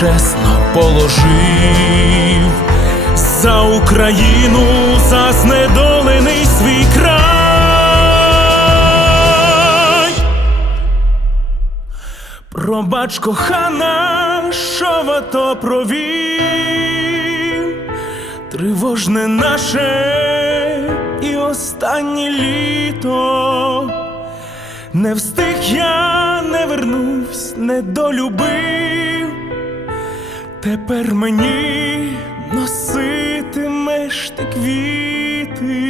чесно положив за Україну, за знедолений свій край. Пробач кохана, що в ато провів, тривожне наше і останнє літо. Не встиг я не вернусь, не долюбив. Тепер мені носитимеш ти квіти.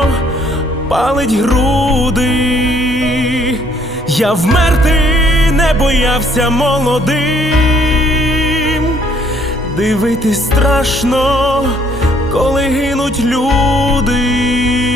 палить груди, я вмерти не боявся молодим, дивитись страшно, коли гинуть люди.